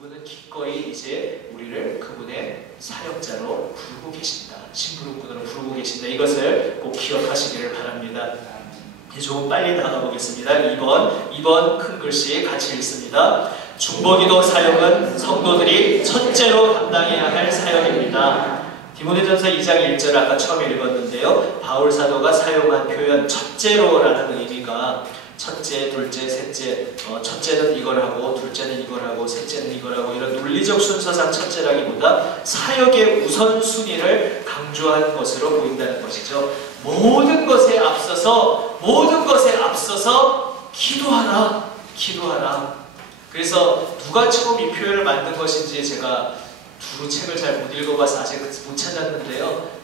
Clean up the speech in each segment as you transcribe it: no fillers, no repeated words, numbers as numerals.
그분은 기꺼이 이제 우리를 그분의 사역자로 부르고 계신다. 심부름꾼으로 부르고 계신다. 이것을 꼭 기억하시기를 바랍니다. 조금 빨리 나가보겠습니다. 2번 큰 글씨 같이 읽습니다. 중보기도 사역은 성도들이 첫째로 감당해야 할 사역입니다. 디모데전서 2장 1절 아까 처음 읽었는데요. 바울 사도가 사용한 표현 첫째로라는 의미가 첫째, 둘째, 셋째, 첫째는 이걸 하고 둘째는 이걸 하고 셋째는 이걸 하고 이런 논리적 순서상 첫째라기보다 사역의 우선순위를 강조하는 것으로 보인다는 것이죠. 모든 것에 앞서서 기도하라. 그래서 누가 처음 이 표현을 만든 것인지 제가 두루 책을 잘 못 읽어봐서 아직 못 찾았는데요.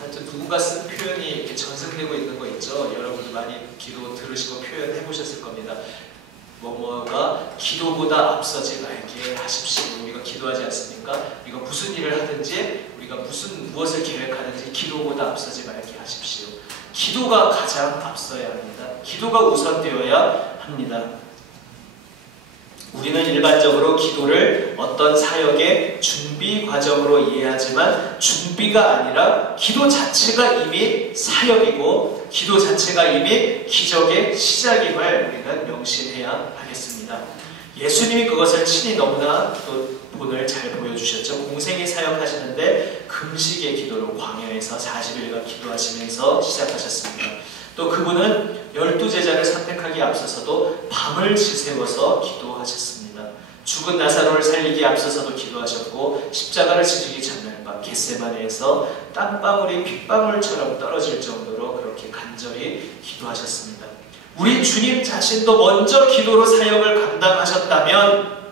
하여튼 누군가 쓴 표현이 이렇게 전승되고 있는 거 있죠. 여러분도 많이 기도 들으시고 표현해 보셨을 겁니다. 뭐뭐가 기도보다 앞서지 말게 하십시오. 우리가 기도하지 않습니까? 우리가 무슨 일을 하든지 우리가 무엇을 계획하든지 기도보다 앞서지 말게 하십시오. 기도가 가장 앞서야 합니다. 기도가 우선되어야 합니다. 우리는 일반적으로 기도를 어떤 사역의 준비 과정으로 이해하지만 준비가 아니라 기도 자체가 이미 사역이고 기도 자체가 이미 기적의 시작임을 우리는 명심해야 하겠습니다. 예수님이 그것을 친히 너무나 또 본을 잘 보여주셨죠. 공생이 사역하시는데 금식의 기도로 광야에서 40일간 기도하시면서 시작하셨습니다. 또 그분은 12제자를 선택하기에 앞서서도 밤을 지새워서 기도하셨습니다. 죽은 나사로를 살리기에 앞서서도 기도하셨고 십자가를 지시기 전날 밤 겟세마네에서 땀방울이 빗방울처럼 떨어질 정도로 그렇게 간절히 기도하셨습니다. 우리 주님 자신도 먼저 기도로 사역을 감당하셨다면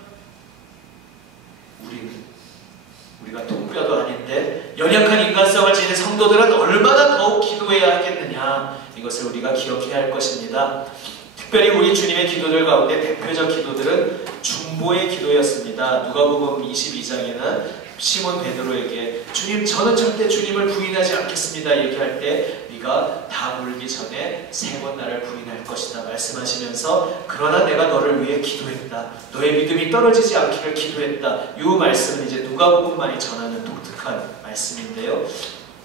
우리가 통뼈도 아닌데 연약한 인간성을 지닌 성도들은 얼마나 더욱 기도해야 하겠느냐, 이것을 우리가 기억해야 할 것입니다. 특별히 우리 주님의 기도들 가운데 대표적 기도들은 중보의 기도였습니다. 누가복음 22장에는 시몬 베드로에게 주님, 저는 절대 주님을 부인하지 않겠습니다 얘기할 때 네가 다 물기 전에 3번 나를 부인할 것이다 말씀하시면서 그러나 내가 너를 위해 기도했다. 너의 믿음이 떨어지지 않기를 기도했다. 이 말씀은 이제 누가복음만이 전하는 독특한 말씀인데요.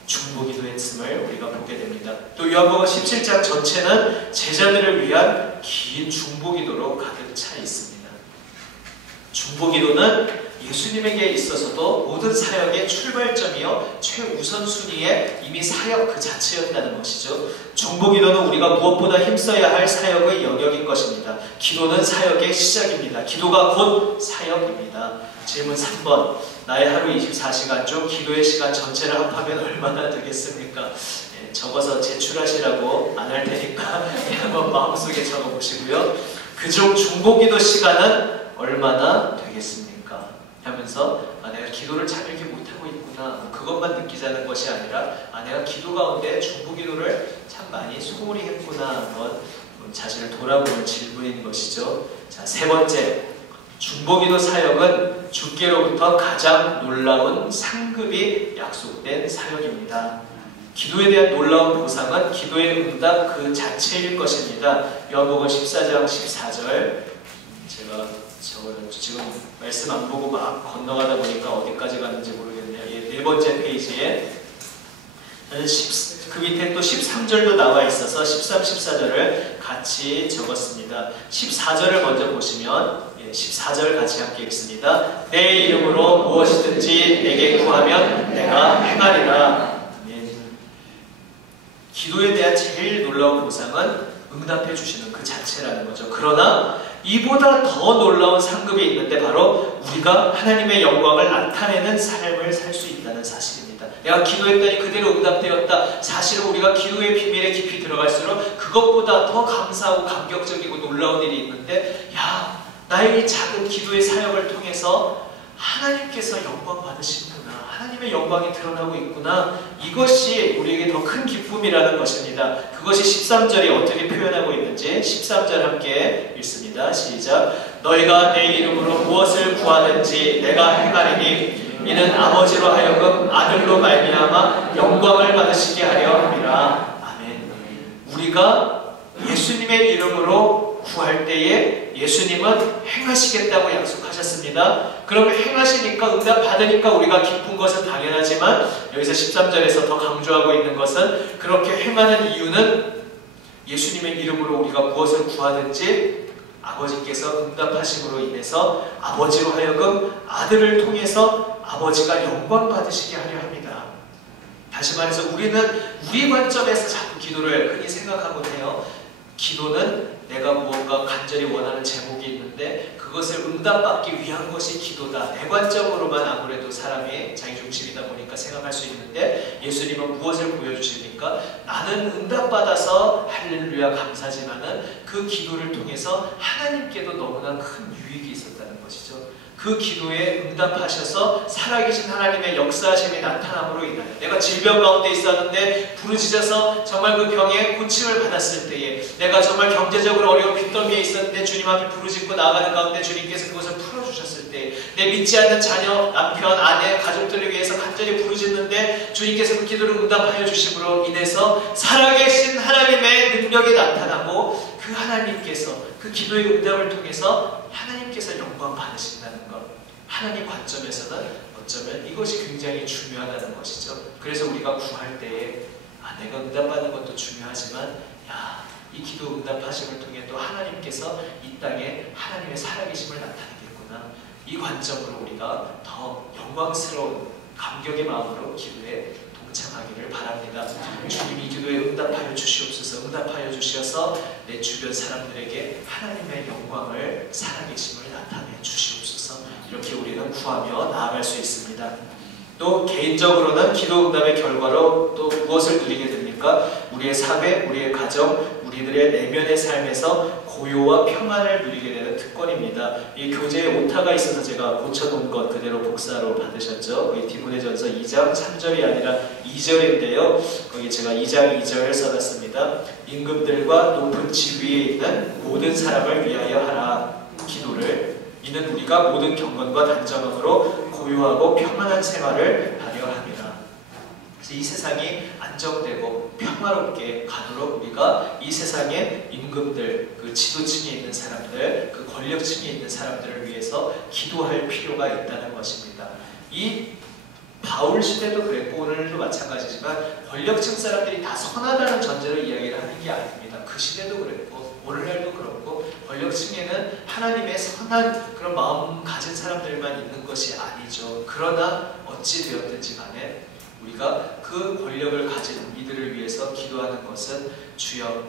중보기도했음을 우리가 보게 됩니다. 또 요한복음 17장 전체는 제자들을 위한 긴 중보기도로 가득 차 있습니다. 중보기도는 예수님에게 있어서도 모든 사역의 출발점이요 최우선순위에 이미 사역 그 자체였다는 것이죠. 중보기도는 우리가 무엇보다 힘써야 할 사역의 영역인 것입니다. 기도는 사역의 시작입니다. 기도가 곧 사역입니다. 질문 3번. 나의 하루 24시간 중 기도의 시간 전체를 합하면 얼마나 되겠습니까? 적어서 제출하시라고 안 할 테니까 한번 마음속에 적어보시고요. 그중 중보기도 시간은 얼마나 되겠습니까? 하면서 내가 기도를 잘 이렇게 못하고 있구나, 그것만 느끼자는 것이 아니라 내가 기도 가운데 중보기도를 참 많이 소홀히 했구나 한번 자신을 돌아보는 질문인 것이죠. 자, 3번째. 중보기도 사역은 주께로부터 가장 놀라운 상급이 약속된 사역입니다. 기도에 대한 놀라운 보상은 기도의 응답 그 자체일 것입니다. 요한복음 14장 14절 제가 지금 말씀 안 보고 막 건너가다 보니까 어디까지 갔는지 모르겠네요. 4번째 페이지에 그 밑에 또 13절도 나와 있어서 13, 14절을 같이 적었습니다. 14절을 먼저 보시면 14절 같이 함께 읽습니다. 내 이름으로 무엇이든지 내게 구하면 내가 행하리라. 기도에 대한 제일 놀라운 보상은 응답해 주시는 그 자체라는 거죠. 그러나 이보다 더 놀라운 상급이 있는데 바로 우리가 하나님의 영광을 나타내는 삶을 살 수 있다는 사실입니다. 내가 기도했더니 그대로 응답되었다. 사실은 우리가 기도의 비밀에 깊이 들어갈수록 그것보다 더 감사하고 감격적이고 놀라운 일이 있는데, 나의 이 작은 기도의 사역을 통해서 하나님께서 영광 받으시는구나, 하나님의 영광이 드러나고 있구나, 이것이 우리에게 더 큰 기쁨이라는 것입니다. 그것이 13절이 어떻게 표현하고 있는지 13절 함께 읽습니다. 시작. 너희가 내 이름으로 무엇을 구하든지 내가 행하리니 이는 아버지로 하여금 아들로 말미암아 영광을 받으시게 하려 함이라. 아멘. 우리가 예수님의 이름으로 구할 때에 예수님은 행하시겠다고 약속하셨습니다. 그럼 행하시니까 응답받으니까 우리가 기쁜 것은 당연하지만 여기서 13절에서 더 강조하고 있는 것은 그렇게 행하는 이유는 예수님의 이름으로 우리가 무엇을 구하든지 아버지께서 응답하심으로 인해서 아버지로 하여금 아들을 통해서 아버지가 영광 받으시게 하려 합니다. 다시 말해서 우리는 우리 관점에서 자꾸 기도를 흔히 생각하곤 해요. 기도는 내가 무언가 간절히 원하는 제목이 있는데 그것을 응답받기 위한 것이 기도다. 내 관점으로만 아무래도 사람이 자기중심이다 보니까 생각할 수 있는데 예수님은 무엇을 보여주십니까? 나는 응답받아서 할렐루야 감사지만은 그 기도를 통해서 하나님께도 너무나 큰 유익이 있었다는 것이죠. 그 기도에 응답하셔서 살아계신 하나님의 역사하심이 나타남으로 인하여 내가 질병 가운데 있었는데 부르짖어서 정말 그 병에 고침을 받았을 때에 내가 정말 경제적으로 어려운 빚더미에 있었는데 주님 앞에 부르짖고 나아가는 가운데 주님께서 그것을 풀어주셨을 때 내 믿지 않는 자녀, 남편, 아내, 가족들을 위해서 간절히 부르짖는데 주님께서 그 기도를 응답하여 주심으로 인해서 살아계신 하나님의 능력이 나타나고 그 하나님께서 그 기도의 응답을 통해서 하나님께서 영광 받으신다는 것, 하나님 관점에서는 어쩌면 이것이 굉장히 중요하다는 것이죠. 그래서 우리가 구할 때에 내가 응답받는 것도 중요하지만 이 기도 응답하심을 통해 또 하나님께서 이 땅에 하나님의 살아계심을 나타내겠구나. 이 관점으로 우리가 더 영광스러운 감격의 마음으로 기도에 동참하기를 바랍니다. 주님 이 기도에 응답하여 주시옵소서. 응답하여 주셔서 내 주변 사람들에게 하나님의 영광을 살아계심을 나타내 주시옵소서. 이렇게 우리는 구하며 나아갈 수 있습니다. 또 개인적으로는 기도 응답의 결과로 또 무엇을 누리게 됩니까? 우리의 사회, 우리의 가정, 우리들의 내면의 삶에서 고요와 평안을 누리게 되는 특권입니다. 이 교재에 오타가 있어서 제가 고쳐놓은 것 그대로 복사로 받으셨죠? 이 디모데전서 2장 3절이 아니라 2절인데요. 거기 제가 2장 2절 써놨습니다. 임금들과 높은 지위에 있는 모든 사람을 위하여 하라. 기도를 이는 우리가 모든 경건과 단정함으로 고요하고 평안한 생활을 하려 합니다. 그래서 이 세상이 안정되고 평화롭게 가도록 우리가 이 세상의 임금들, 그 지도층에 있는 사람들, 그 권력층에 있는 사람들을 위해서 기도할 필요가 있다는 것입니다. 이 바울 시대도 그랬고 오늘도 마찬가지지만 권력층 사람들이 다 선하다는 전제로 이야기를 하는 게 아닙니다. 그 시대도 그랬고 오늘날도 그렇고 권력층에는 하나님의 선한 그런 마음 가진 사람들만 있는 것이 아니죠. 그러나 어찌 되었든지 간에 우리가 그 권력을 가진 이들을 위해서 기도하는 것은 주여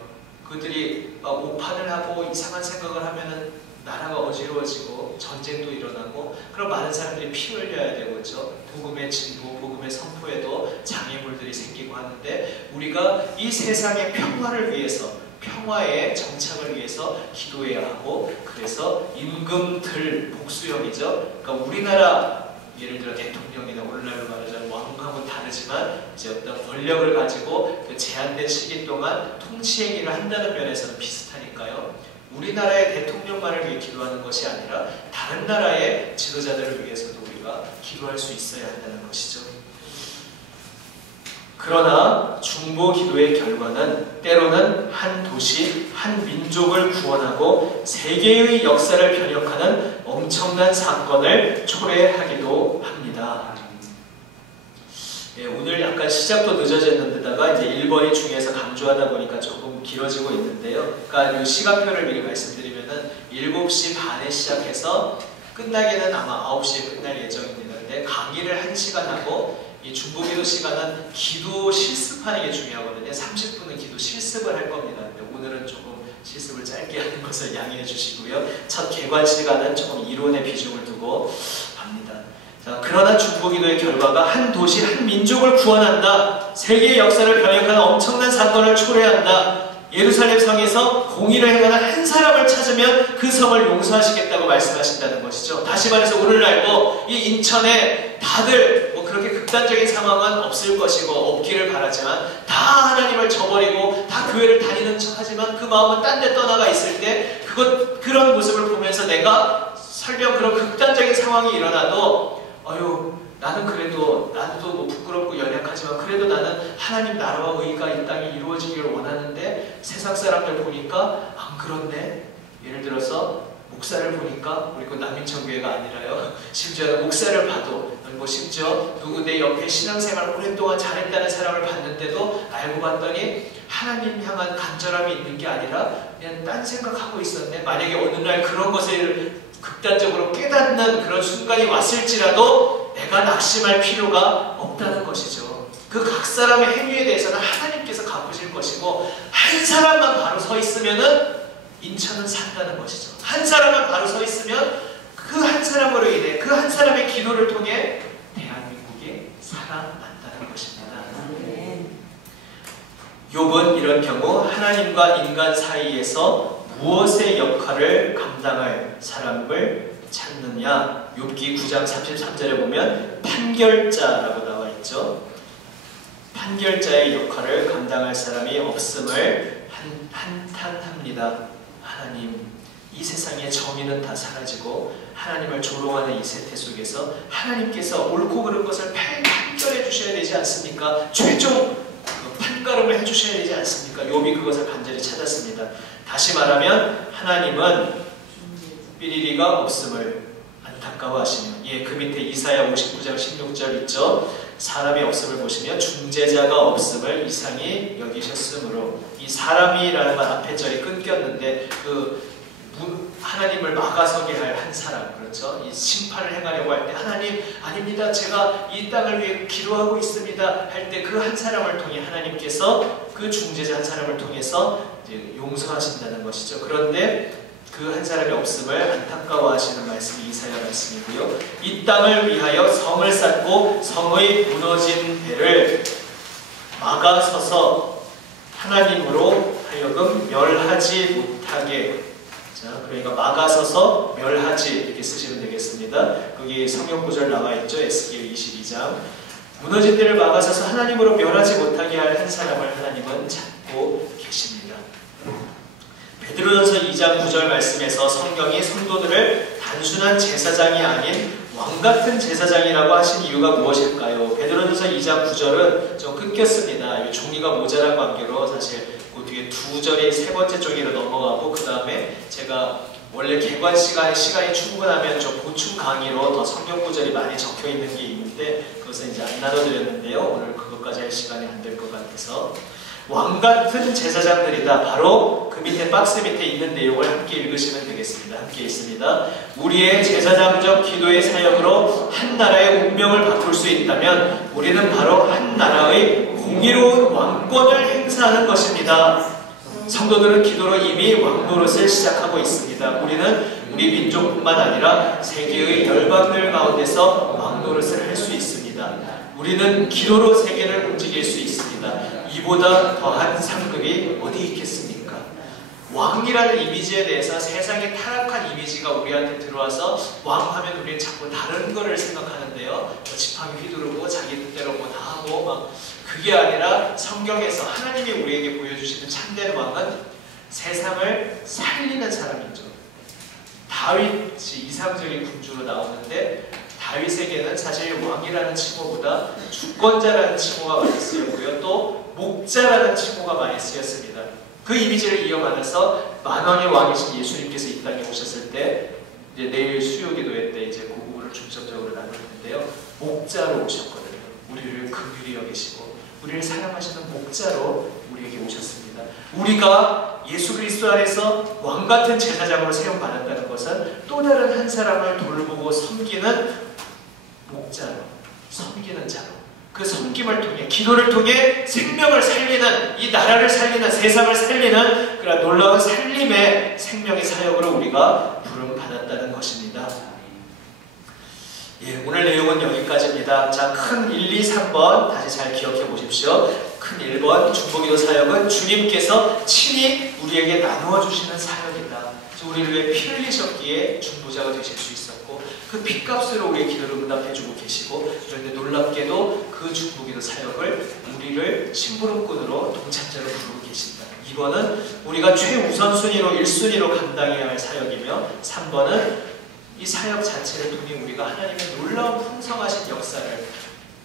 그들이 오판을 하고 이상한 생각을 하면은 나라가 어지러워지고 전쟁도 일어나고 그런 많은 사람들이 피 흘려야 되고 그렇죠? 복음의 진보, 복음의 선포에도 장애물들이 생기고 하는데 우리가 이 세상의 평화를 위해서 평화의 정착을 위해서 기도해야 하고 그래서 임금들 복수형이죠. 그러니까 우리나라 예를 들어 대통령이나 오늘날로 말하자면 왕하고 다르지만 이제 어떤 권력을 가지고 그 제한된 시기 동안 통치 행위를 한다는 면에서는 비슷하니까요. 우리나라의 대통령만을 위해 기도하는 것이 아니라 다른 나라의 지도자들을 위해서도 우리가 기도할 수 있어야 한다는 것이죠. 그러나 중보 기도의 결과는 때로는 한 도시, 한 민족을 구원하고 세계의 역사를 변혁하는 엄청난 사건을 초래하기도 합니다. 오늘 약간 시작도 늦어졌는데다가 이제 1번이 중에서 강조하다 보니까 조금 길어지고 있는데요. 그러니까 이 시간표를 미리 말씀드리면은 7시 반에 시작해서 끝나기는 아마 9시에 끝날 예정입니다. 근데 강의를 1시간 하고 이 중보기도 시간은 기도 실습하는 게 중요하거든요. 30분은 기도 실습을 할 겁니다. 근데 오늘은 조금 실습을 짧게 하는 것을 양해해 주시고요. 첫 개관 시간은 조금 이론의 비중을 두고 합니다. 자, 그러나 중보기도의 결과가 한 도시, 한 민족을 구원한다. 세계의 역사를 변혁하는 엄청난 사건을 초래한다. 예루살렘 성에서 공의를 행하는 한 사람을 찾으면 그 성을 용서하시겠다고 말씀하신다는 것이죠. 다시 말해서 오늘날도 이 인천에 다들 그렇게 극단적인 상황은 없을 것이고 없기를 바라지만 다 하나님을 저버리고 다 교회를 다니는 척하지만 그 마음은 딴 데 떠나가 있을 때 그런 모습을 보면서 내가 설령 그런 극단적인 상황이 일어나도 나는 그래도 나도 뭐 부끄럽고 연약하지만 그래도 나는 하나님 나라와 의가 이 땅에 이루어지기를 원하는데 세상 사람들 보니까 안 그렇네. 예를 들어서 목사를 보니까 우리 그 남인천교회가 아니라요. 심지어 목사를 봐도 뭐 심지어 누구 내 옆에 신앙생활 오랫동안 잘했다는 사람을 봤는데도 알고 봤더니 하나님 향한 간절함이 있는 게 아니라 그냥 딴 생각하고 있었네. 만약에 어느 날 그런 것을 극단적으로 깨닫는 그런 순간이 왔을지라도 내가 낙심할 필요가 없다는 것이죠. 그 각 사람의 행위에 대해서는 하나님께서 갚으실 것이고 한 사람만 바로 서 있으면은 인천은 산다는 것이죠. 한 사람만 바로 서 있으면 그 한 사람으로 인해 그 한 사람의 기도를 통해 대한민국이 살아난다는 것입니다. 욥은 이런 경우 하나님과 인간 사이에서 무엇의 역할을 감당할 사람을 찾느냐? 욥기 9장 33절에 보면 판결자라고 나와 있죠. 판결자의 역할을 감당할 사람이 없음을 한탄합니다. 하나님, 이 세상의 정의는 다 사라지고 하나님을 조롱하는 이 세태 속에서 하나님께서 옳고 그른 것을 판결해 주셔야 되지 않습니까? 최종 판가름을 해주셔야 되지 않습니까? 욥이 그것을 간절히 찾았습니다. 다시 말하면 하나님은 삐리리가 없음을 안타까워하시며, 그 밑에 이사야 59장 16절 있죠. 사람이 없음을 보시며 중재자가 없음을 이상히 여기셨으므로, 이 사람이라는 말 앞에 절이 끊겼는데 하나님을 막아서게 할 한 사람, 그렇죠? 이 심판을 행하려고 할 때 하나님 아닙니다, 제가 이 땅을 위해 기도하고 있습니다 할 때 그 한 사람을 통해 하나님께서 그 중재자 한 사람을 통해서 이제 용서하신다는 것이죠. 그런데 그 한 사람이 없음을 안타까워하시는 말씀이 이사야 말씀이고요. 이 땅을 위하여 성을 쌓고 성의 무너진 배를 막아서서 하나님으로 하여금 멸하지 못하게, 자, 그러니까 막아서서 멸하지 이렇게 쓰시면 되겠습니다. 거기 성경 구절 나와 있죠. 에스겔 22장. 무너진 데를 막아서서 하나님으로 멸하지 못하게 할 한 사람을 하나님은 찾고 계십니다. 베드로전서 2장 9절 말씀에서 성경이 성도들을 단순한 제사장이 아닌 왕같은 제사장이라고 하신 이유가 무엇일까요? 베드로전서 2장 9절은 좀 끊겼습니다. 종이가 모자란 관계로 사실 그 뒤에 두 절이 세 번째 종이로 넘어가고, 그 다음에 제가 원래 개관 시간이 충분하면 좀 보충 강의로 더 성경 구절이 많이 적혀 있는 게 있는데 그것은 이제 안 나눠드렸는데요. 오늘 그것까지 할 시간이 안 될 것 같아서, 왕같은 제사장들이다. 바로 그 밑에 박스 밑에 있는 내용을 함께 읽으시면 되겠습니다. 함께 있습니다. 우리의 제사장적 기도의 사역으로 한 나라의 운명을 바꿀 수 있다면 우리는 바로 한 나라의 공의로운 왕권을 행사하는 것입니다. 성도들은 기도로 이미 왕노릇을 시작하고 있습니다. 우리는 우리 민족뿐만 아니라 세계의 열방들 가운데서 왕노릇을 할 수 있습니다. 우리는 기도로 세계를 움직일 수 있습니다. 이보다 더한 상급이 어디 있겠습니까? 왕이라는 이미지에 대해서 세상의 타락한 이미지가 우리한테 들어와서 왕하면 우리는 자꾸 다른 거를 생각하는데요. 지팡이 휘두르고 자기 뜻대로 뭐 다 하고 막, 그게 아니라 성경에서 하나님이 우리에게 보여주시는 참된 왕은 세상을 살리는 사람이죠. 다윗이 이상적인 군주로 나오는데 다윗에게는 사실 왕이라는 칭호보다 주권자라는 칭호가 많이 쓰였고요. 또 목자라는 칭호가 많이 쓰였습니다. 그 이미지를 이어가면서 만왕의 왕이신 예수님께서 이 땅에 오셨을 때, 이제 내일 수요기도회 때 이제 그 부분을 중점적으로 나눌 텐데요. 목자로 오셨거든요. 우리를 긍휼히 여기시고 우리를 사랑하시는 목자로 우리에게 오셨습니다. 우리가 예수 그리스도 안에서 왕같은 제사장으로 세움받았다는 것은 또 다른 한 사람을 돌보고 섬기는 목자로, 섬기는 자로, 그 섬김을 통해, 기도를 통해 생명을 살리는, 이 나라를 살리는, 세상을 살리는 그런 놀라운 살림의 생명의 사역으로 우리가 부름받았다는 것입니다. 오늘 내용은 여기까지입니다. 자, 큰 1, 2, 3번 다시 잘 기억해 보십시오. 큰 1번, 중보기도 사역은 주님께서 친히 우리에게 나누어 주시는 사역이다. 우리를 위해 피 흘리셨기에 중보자가 되실 수 있었고, 그 핏값으로 우리의 기도를 응답해주고 계시고, 그런데 놀랍게도 그 중보기도 사역을 우리를 심부름꾼으로 동참자로 부르고 계신다. 2번은 우리가 최우선순위로 1순위로 감당해야 할 사역이며, 3번은 이 사역 자체를 통해 우리가 하나님의 놀라운 풍성하신 역사를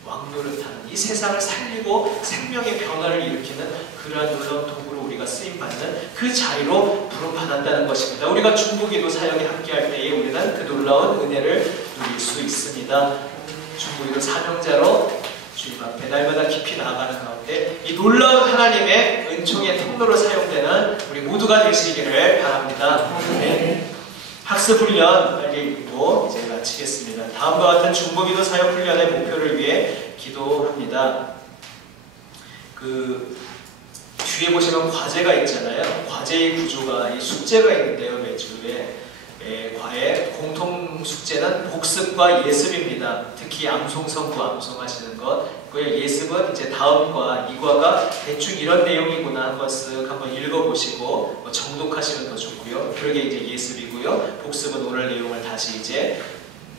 왕노릇하는 이 세상을 살리고 생명의 변화를 일으키는 그러한 놀라운 도구로 우리가 쓰임받는 그 자리로 부름받았다는 것입니다. 우리가 중보기도 사역에 함께할 때에 우리는 그 놀라운 은혜를 누릴 수 있습니다. 중보기도 사명자로 주님 앞에 날마다 깊이 나아가는 가운데 이 놀라운 하나님의 은총의 통로로 사용되는 우리 모두가 되시기를 바랍니다. 네. 학습훈련 빨리 읽고 이제 마치겠습니다. 다음과 같은 중보기도 사역 훈련의 목표를 위해 기도합니다. 그 뒤에 보시면 과제가 있잖아요. 과제의 구조가 이 숙제가 있는데요. 매주에 과외 공통 숙제는 복습과 예습입니다. 특히 암송성구 암송하시는 것. 예습은 이제 다음과 이과가 대충 이런 내용이구나 한번 쓱 한번 읽어보시고 뭐 정독하시면 더 좋고요. 그러게 이제 예습이고요. 복습은 오늘 내용을 다시 이제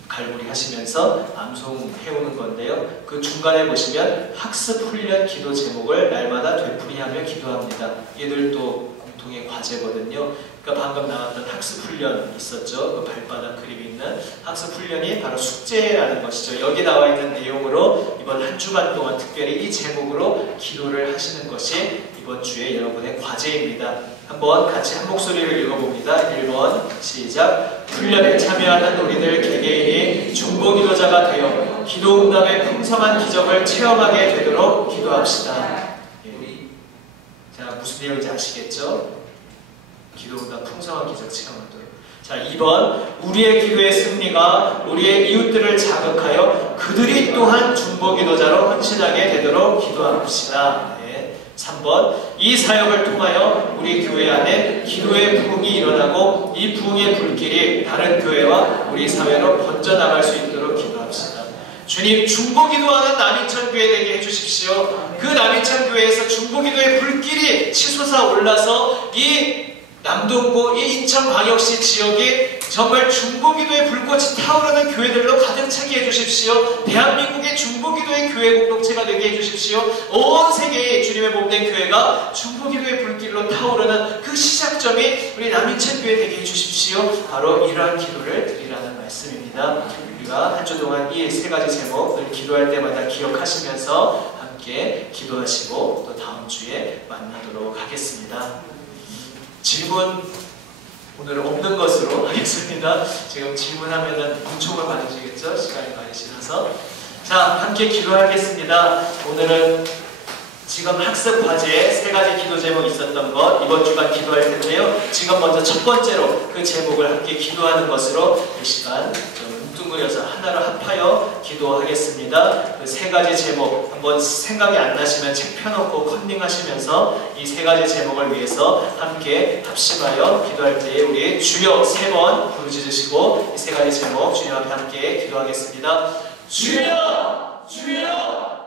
갈무리 하시면서 암송해오는 건데요. 그 중간에 보시면 학습 훈련 기도 제목을 날마다 되풀이하며 기도합니다. 얘들도 공통의 과제거든요. 그러니까 방금 나왔던 학습 훈련 있었죠. 그 발바닥 그림이 있는 학습 훈련이 바로 숙제라는 것이죠. 여기 나와 있는 내용으로 이번 한 주간 동안 특별히 이 제목으로 기도를 하시는 것이 이번 주에 여러분의 과제입니다. 한번 같이 한 목소리를 읽어봅니다. 1번 시작. 훈련에 참여하는 우리들 개개인이 중보기도자가 되어 기도응답의 풍성한 기적을 체험하게 되도록 기도합시다. 자, 무슨 내용인지 아시겠죠? 기도응답 풍성한 기적 체험하도록. 자, 2번 우리의 기도의 승리가 우리의 이웃들을 자극하여 그들이 또한 중보기도자로 헌신하게 되도록 기도합시다. 3번 이 사역을 통하여 우리 교회 안에 기도의 부흥이 일어나고 이 부흥의 불길이 다른 교회와 우리 사회로 번져나갈 수 있도록 기도합시다. 주님, 중보기도하는 남인천 교회 되게 해주십시오. 그 남인천 교회에서 중보기도의 불길이 치솟아 올라서 이 남동구, 이 인천광역시 지역이 정말 중보기도의 불꽃이 타오르는 교회들로 가득 차게 해주십시오. 대한민국의 중보기도의 교회 공동체가 되게 해주십시오. 온 세계의 주님의 몸된 교회가 중보기도의 불길로 타오르는 그 시작점이 우리 남인천 교회 되게 해주십시오. 바로 이러한 기도를 드리라는 말씀입니다. 우리가 한 주 동안 이 세 가지 제목을 기도할 때마다 기억하시면서 함께 기도하시고 또 다음 주에 만나도록 하겠습니다. 질문 오늘은 없는 것으로 하겠습니다. 지금 질문하면은 문총을 받으시겠죠? 시간이 많이 지나서. 자, 함께 기도하겠습니다. 오늘은 지금 학습 과제에 세 가지 기도 제목이 있었던 것 이번 주간 기도할 텐데요. 지금 먼저 첫 번째로 그 제목을 함께 기도하는 것으로 이 시간 뭉뚱그려서 하나로 합하여 기도하겠습니다. 그 세 가지 제목 한번 생각이 안 나시면 책 펴놓고 컨닝하시면서 이 세 가지 제목을 위해서 함께 합심하여 기도할 때에 우리 주여 세 번 부르짖으시고 이 세 가지 제목 주님 앞에 함께 기도하겠습니다. 주여! 주여!